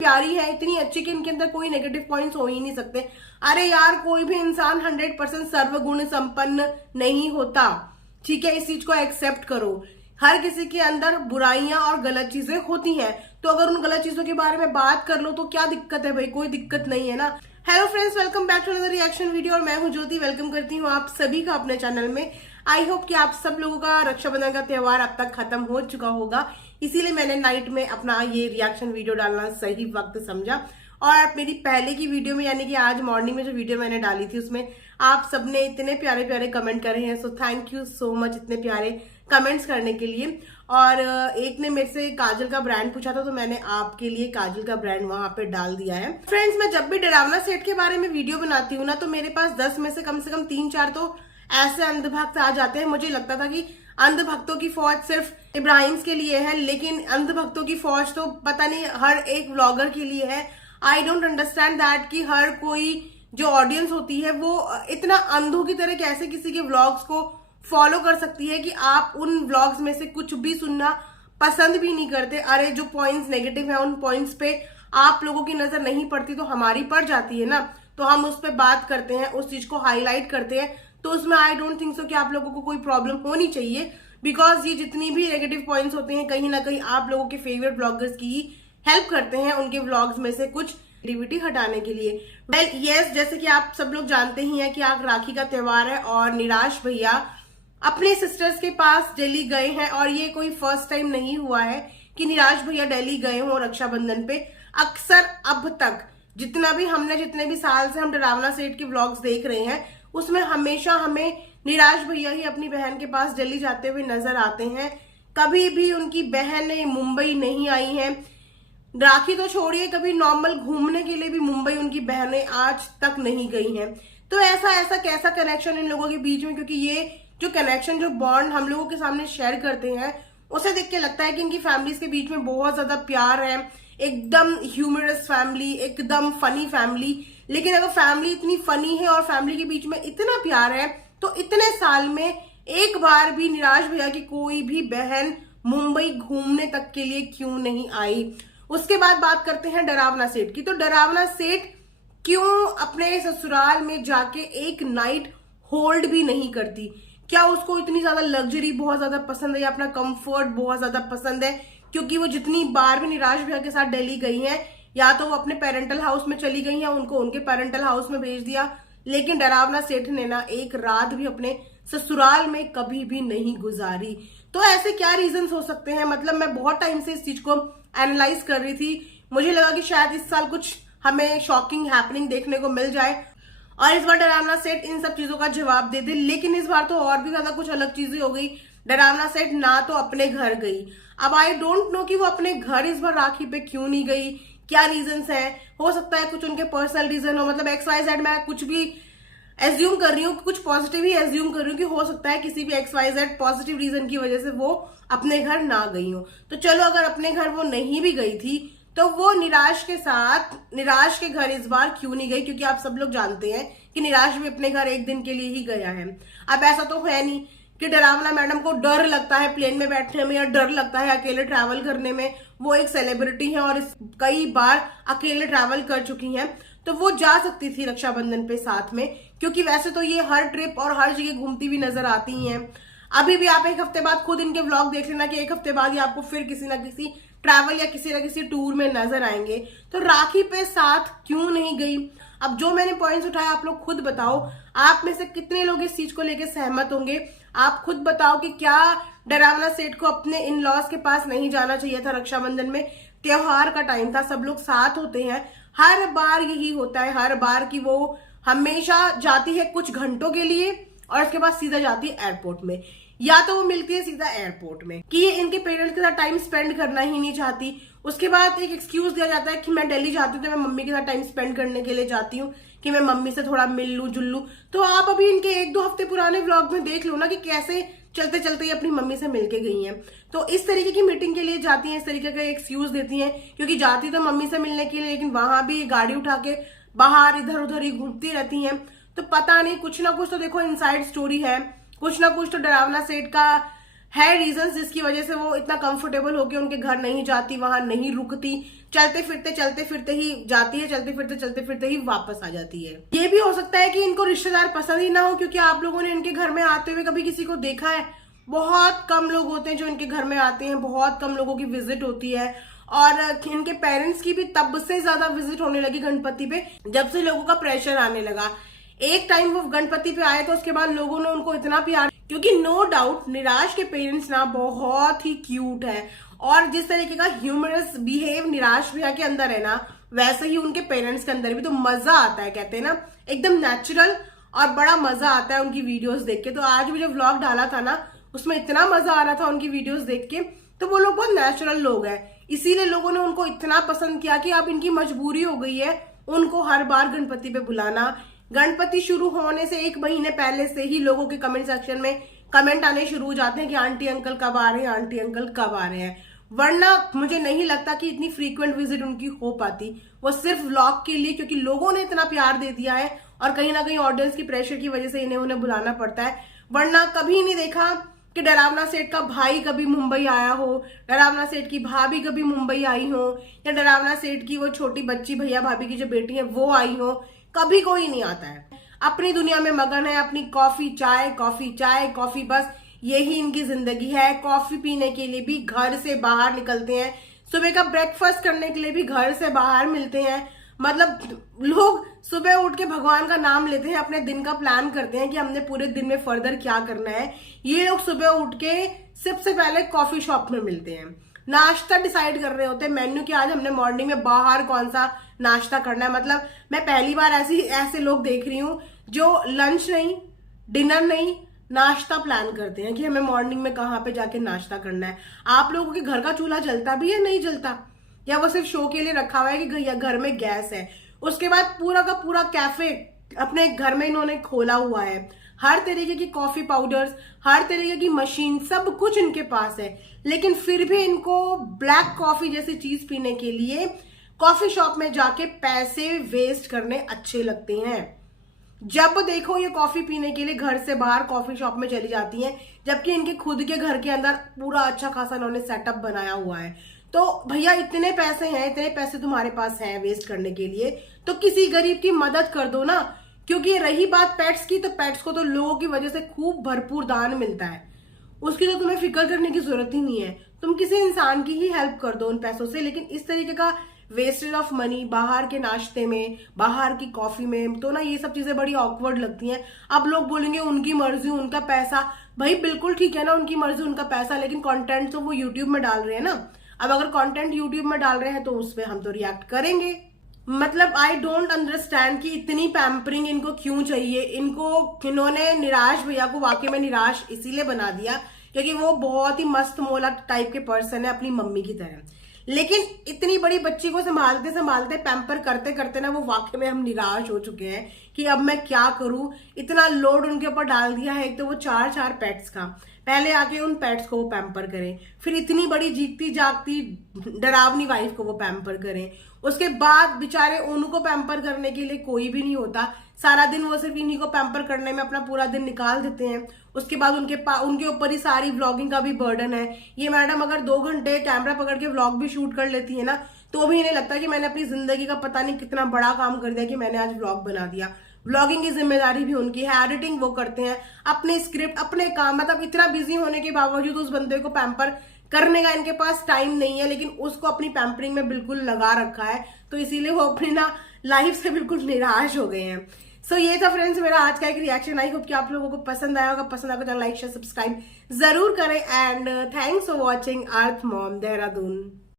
प्यारी है, इतनी अच्छी कि इनके अंदर कोई नेगेटिव पॉइंट्स हो ही नहीं सकते। अरे यार, कोई भी इंसान 100% सर्वगुण संपन्न नहीं होता, ठीक है, इस चीज को एक्सेप्ट करो। हर किसी के अंदर बुराइयां और गलत चीजें होती हैं, तो अगर उन गलत चीजों के बारे में बात कर लो तो क्या दिक्कत है भाई? कोई दिक्कत नहीं है ना। Hello friends, welcome back to another reaction video और मैं हूं ज्योति। वेलकम करती हूं आप सभी का अपने चैनल में। आई होप कि आप सब लोगों का रक्षाबंधन का त्योहार अब तक खत्म हो चुका होगा, इसीलिए मैंने नाइट में अपना ये रिएक्शन वीडियो डालना सही वक्त समझा। और मेरी पहले की वीडियो में, यानी कि आज मॉर्निंग में जो वीडियो मैंने डाली थी, उसमें आप सबने इतने प्यारे प्यारे कमेंट करे हैं। So thank you so much इतने प्यारे कमेंट्स करने के लिए। और एक ने मेरे से काजल का ब्रांड पूछा था, तो मैंने आपके लिए काजल का ब्रांड वहां पे डाल दिया है। फ्रेंड्स, मैं जब भी डरावना सेट के बारे में वीडियो बनाती हूँ ना, तो मेरे पास 10 में से कम 3-4 तो ऐसे अंधभक्त आ जाते हैं। मुझे लगता था कि अंधभक्तों की फौज सिर्फ इब्राहिम्स के लिए है, लेकिन अंधभक्तों की फौज तो पता नहीं हर एक व्लॉगर के लिए है। आई डोंट अंडरस्टैंड दैट कि हर कोई जो ऑडियंस होती है वो इतना अंधों की तरह कैसे किसी के व्लॉग्स को फॉलो कर सकती है कि आप उन व्लॉग्स में से कुछ भी सुनना पसंद भी नहीं करते। अरे, जो पॉइंट्स नेगेटिव है उन पॉइंट्स पे आप लोगों की नजर नहीं पड़ती तो हमारी पड़ जाती है ना, तो हम उस पर बात करते हैं, उस चीज को हाईलाइट करते हैं। तो उसमें आई डोंट थिंक सो कि आप लोगों को कोई प्रॉब्लम होनी चाहिए, बिकॉज ये जितनी भी नेगेटिव पॉइंट्स होते हैं कहीं ना कहीं आप लोगों के फेवरेट ब्लॉगर्स की ही हेल्प करते हैं उनके व्लॉग्स में से कुछ नेगेटिविटी हटाने के लिए। वेल यस, जैसे कि आप सब लोग जानते ही हैं कि आज राखी का त्योहार है और निराश भैया अपने सिस्टर्स के पास दिल्ली गए हैं। और ये कोई फर्स्ट टाइम नहीं हुआ है कि निराश भैया दिल्ली गए हों रक्षाबंधन पे। अक्सर अब तक जितने भी साल से हम डरावना सेठ के व्लॉग्स देख रहे हैं, उसमें हमेशा हमें निराश भैया ही अपनी बहन के पास दिल्ली जाते हुए नजर आते हैं। कभी भी उनकी बहनें मुंबई नहीं आई हैं। राखी तो छोड़िए, कभी नॉर्मल घूमने के लिए भी मुंबई उनकी बहनें आज तक नहीं गई हैं। तो ऐसा कैसा कनेक्शन इन लोगों के बीच में? क्योंकि ये जो कनेक्शन, जो बॉन्ड हम लोगों के सामने शेयर करते हैं, उसे देख के लगता है कि इनकी फैमिलीज के बीच में बहुत ज्यादा प्यार है, एकदम ह्यूमरस फैमिली, एकदम फनी फैमिली। लेकिन अगर फैमिली इतनी फनी है और फैमिली के बीच में इतना प्यार है, तो इतने साल में एक बार भी निराश भैया की कोई भी बहन मुंबई घूमने तक के लिए क्यों नहीं आई? उसके बाद बात करते हैं डरावना सेठ की। तो डरावना सेठ क्यों अपने ससुराल में जाके एक नाइट होल्ड भी नहीं करती? क्या उसको इतनी ज्यादा लग्जरी बहुत ज्यादा पसंद है या अपना कंफर्ट बहुत ज्यादा पसंद है? क्योंकि वो जितनी बार भी निराश भैया के साथ दिल्ली गई हैं, या तो वो अपने पेरेंटल हाउस में चली गई हैं, उनको उनके पेरेंटल हाउस में भेज दिया, लेकिन डरावना सेठ ने ना एक रात भी अपने ससुराल में कभी भी नहीं गुजारी। तो ऐसे क्या रीजंस हो सकते हैं? मतलब मैं बहुत टाइम से इस चीज को एनालाइज कर रही थी। मुझे लगा कि शायद इस साल कुछ हमें शॉकिंग हैपनिंग देखने को मिल जाए और इस बार डरावना सेठ इन सब चीजों का जवाब दे दे। लेकिन इस बार तो और भी ज्यादा कुछ अलग चीजें हो गई। डरावना सेठ ना तो अपने घर गई। अब आई डोंट नो कि वो अपने घर इस बार राखी पे क्यों नहीं गई, क्या रीजंस है? हो सकता है कुछ उनके पर्सनल रीजन हो, मतलब XYZ। मैं कुछ भी एज्यूम कर रही हूँ, कुछ पॉजिटिव ही एज्यूम कर रही हूँ कि हो सकता है किसी भी XYZ पॉजिटिव रीजन की वजह से वो अपने घर ना गई हो। तो चलो, अगर अपने घर वो नहीं भी गई थी तो वो निराश के घर इस बार क्यों नहीं गई? क्योंकि आप सब लोग जानते हैं कि निराश भी अपने घर एक दिन के लिए ही गया है। अब ऐसा तो है नहीं कि डरावना मैडम को डर लगता है प्लेन में बैठने में या डर लगता है अकेले ट्रैवल करने में। वो एक सेलिब्रिटी है और कई बार अकेले ट्रैवल कर चुकी हैं, तो वो जा सकती थी रक्षाबंधन पे साथ में। क्योंकि वैसे तो ये हर ट्रिप और हर जगह घूमती हुई नजर आती हैं। अभी भी आप एक हफ्ते बाद खुद इनके व्लॉग देख लेना कि एक हफ्ते बाद ही आपको फिर किसी ना किसी ट्रैवल या किसी ना किसी टूर में नजर आएंगे। तो राखी पे साथ क्यों नहीं गई? अब जो मैंने पॉइंट्स उठाए, आप लोग खुद बताओ, आप में से कितने लोग इस चीज को लेकर सहमत होंगे? आप खुद बताओ कि क्या डरावना सेठ को अपने इन लॉज के पास नहीं जाना चाहिए था रक्षाबंधन में? त्योहार का टाइम था, सब लोग साथ होते हैं, हर बार यही होता है, हर बार की वो हमेशा जाती है कुछ घंटों के लिए और उसके बाद सीधा जाती है एयरपोर्ट में, या तो वो मिलती है सीधा एयरपोर्ट में कि ये इनके पेरेंट्स के साथ टाइम स्पेंड करना ही नहीं चाहती। उसके बाद एक एक्सक्यूज दिया जाता है कि मैं दिल्ली जाती हूँ तो मैं मम्मी के साथ टाइम स्पेंड करने के लिए जाती हूँ, कि मैं मम्मी से थोड़ा मिल लू जुल लू। तो आप अभी इनके 1-2 हफ्ते पुराने व्लॉग में देख लो ना कि कैसे चलते चलते ही अपनी मम्मी से मिलके गई हैं। तो इस तरीके की मीटिंग के लिए जाती हैं, इस तरीके का एक्सक्यूज देती हैं, क्योंकि जाती तो मम्मी से मिलने के लिए, लेकिन वहां भी गाड़ी उठा के बाहर इधर उधर ही घूमती रहती हैं। तो पता नहीं, कुछ ना कुछ तो देखो इनसाइड स्टोरी है, कुछ ना कुछ तो डरावना सेठ का है रीजंस जिसकी वजह से वो इतना कंफर्टेबल होके उनके घर नहीं जाती, वहां नहीं रुकती, चलते फिरते ही जाती है, चलते फिरते ही वापस आ जाती है। ये भी हो सकता है कि इनको रिश्तेदार पसंद ही ना हो, क्योंकि आप लोगों ने इनके घर में आते हुए कभी किसी को देखा है? बहुत कम लोग होते हैं जो इनके घर में आते हैं, बहुत कम लोगों की विजिट होती है। और इनके पेरेंट्स की भी तब से ज्यादा विजिट होने लगी गणपति पे जब से लोगों का प्रेशर आने लगा। एक टाइम वो गणपति पे आए तो उसके बाद लोगों ने उनको इतना प्यार, क्योंकि नो डाउट निराश के पेरेंट्स ना बहुत ही क्यूट है, और जिस तरीके का ह्यूमरस बिहेव निराश भैया के अंदर है ना, वैसे ही उनके पेरेंट्स के अंदर भी। तो मजा आता है, कहते हैं ना, एकदम नेचुरल, और बड़ा मजा आता है उनकी वीडियोस देख के। तो आज भी जो व्लॉग डाला था ना, उसमें इतना मजा आ रहा था उनकी वीडियोस देख के। तो वो लोग बहुत नेचुरल लोग हैं, इसीलिए लोगों ने उनको इतना पसंद किया कि अब इनकी मजबूरी हो गई है उनको हर बार गणपति पे बुलाना। गणपति शुरू होने से 1 महीने पहले से ही लोगों के कमेंट सेक्शन में कमेंट आने शुरू हो जाते हैं कि आंटी अंकल कब आ रहे हैं, आंटी अंकल कब आ रहे हैं। वरना मुझे नहीं लगता कि इतनी फ्रीक्वेंट विजिट उनकी हो पाती, वो सिर्फ व्लॉग के लिए, क्योंकि लोगों ने इतना प्यार दे दिया है और कहीं ना कहीं ऑडियंस की प्रेशर की वजह से उन्हें बुलाना पड़ता है। वरना कभी नहीं देखा कि डरावना सेठ का भाई कभी मुंबई आया हो, डरावना सेठ की भाभी कभी मुंबई आई हो, या डरावना सेठ की वो छोटी बच्ची भैया भाभी की जो बेटी है वो आई हो। कभी कोई नहीं आता है, अपनी दुनिया में मगन है, अपनी कॉफी चाय कॉफी चाय कॉफी, बस यही इनकी जिंदगी है। कॉफी पीने के लिए भी घर से बाहर निकलते हैं, सुबह का ब्रेकफास्ट करने के लिए भी घर से बाहर मिलते हैं। मतलब लोग सुबह उठ के भगवान का नाम लेते हैं, अपने दिन का प्लान करते हैं कि हमने पूरे दिन में फर्दर क्या करना है। ये लोग सुबह उठ के सबसे पहले कॉफी शॉप में मिलते हैं, नाश्ता डिसाइड कर रहे होते हैं मेन्यू कि आज हमने मॉर्निंग में बाहर कौन सा नाश्ता करना है। मतलब मैं पहली बार ऐसे लोग देख रही हूँ जो लंच नहीं, डिनर नहीं, नाश्ता प्लान करते हैं कि हमें मॉर्निंग में कहाँ पे जाके नाश्ता करना है। आप लोगों के घर का चूल्हा जलता भी है, नहीं जलता, या वो सिर्फ शो के लिए रखा हुआ है कि घर में गैस है? उसके बाद पूरा का पूरा कैफे अपने घर में इन्होंने खोला हुआ है, हर तरीके की कॉफी पाउडर्स, हर तरीके की मशीन, सब कुछ इनके पास है। लेकिन फिर भी इनको ब्लैक कॉफी जैसी चीज पीने के लिए कॉफी शॉप में जाके पैसे वेस्ट करने अच्छे लगते हैं। जब देखो ये कॉफी पीने के लिए घर से बाहर कॉफी शॉप में चली जाती हैं, जबकि इनके खुद के घर के अंदर पूरा अच्छा खासा इन्होंने सेटअप बनाया हुआ है। तो भैया इतने पैसे हैं, इतने पैसे तुम्हारे पास हैं वेस्ट करने के लिए, तो किसी गरीब की मदद कर दो ना। क्योंकि रही बात पेट्स की, तो पेट्स को तो लोगों की वजह से खूब भरपूर दान मिलता है, उसकी तो तुम्हें फिक्र करने की जरूरत ही नहीं है। तुम किसी इंसान की ही हेल्प कर दो उन पैसों से। लेकिन इस तरीके का वेस्टेज ऑफ मनी बाहर के नाश्ते में, बाहर की कॉफी में, तो ना ये सब चीजें बड़ी ऑकवर्ड लगती हैं। अब लोग बोलेंगे उनकी मर्जी उनका पैसा, भाई बिल्कुल ठीक है ना, उनकी मर्जी उनका पैसा, लेकिन कंटेंट तो वो यूट्यूब में डाल रहे हैं ना। अब अगर कंटेंट यूट्यूब में डाल रहे हैं तो उस पर हम तो रिएक्ट करेंगे। मतलब आई डोंट अंडरस्टैंड कि इतनी पैम्परिंग इनको क्यों चाहिए। इन्होंने निराश भैया को वाकई में निराश इसीलिए बना दिया क्योंकि वो बहुत ही मस्त मोला टाइप के पर्सन है, अपनी मम्मी की तरह। लेकिन इतनी बड़ी बच्ची को संभालते संभालते, पैम्पर करते करते ना वो वाकई में हम निराश हो चुके हैं कि अब मैं क्या करूं। इतना लोड उनके ऊपर डाल दिया है, एक तो वो 4 पेट्स का, पहले आके उन पेट्स को वो पैम्पर करें, फिर इतनी बड़ी जीतती जागती डरावनी वाइफ को वो पैम्पर करें, उसके बाद बेचारे उनको पैम्पर करने के लिए कोई भी नहीं होता। सारा दिन वो सिर्फ इन्हीं को पैम्पर करने में अपना पूरा दिन निकाल देते हैं। उसके बाद उनके ऊपर ही सारी व्लॉगिंग का भी बर्डन है। ये मैडम अगर 2 घंटे कैमरा पकड़ के व्लॉग भी शूट कर लेती है ना, तो भी इन्हें लगता है कि मैंने अपनी जिंदगी का पता नहीं कितना बड़ा काम कर दिया कि मैंने आज व्लॉग बना दिया। व्लॉगिंग की जिम्मेदारी भी उनकी है, एडिटिंग वो करते हैं, अपने स्क्रिप्ट, अपने काम, मतलब इतना बिजी होने के बावजूद उस बंदे को पैम्पर करने का इनके पास टाइम नहीं है, लेकिन उसको अपनी पैम्परिंग में बिल्कुल लगा रखा है। तो इसीलिए वो अपनी ना लाइफ से बिल्कुल निराश हो गए हैं। सो ये था फ्रेंड्स मेरा आज का एक रिएक्शन। आई होप कि आप लोगों को पसंद आया होगा। पसंद आया तो लाइक शेयर सब्सक्राइब जरूर करें। And thanks for watching earth mom Dehradun.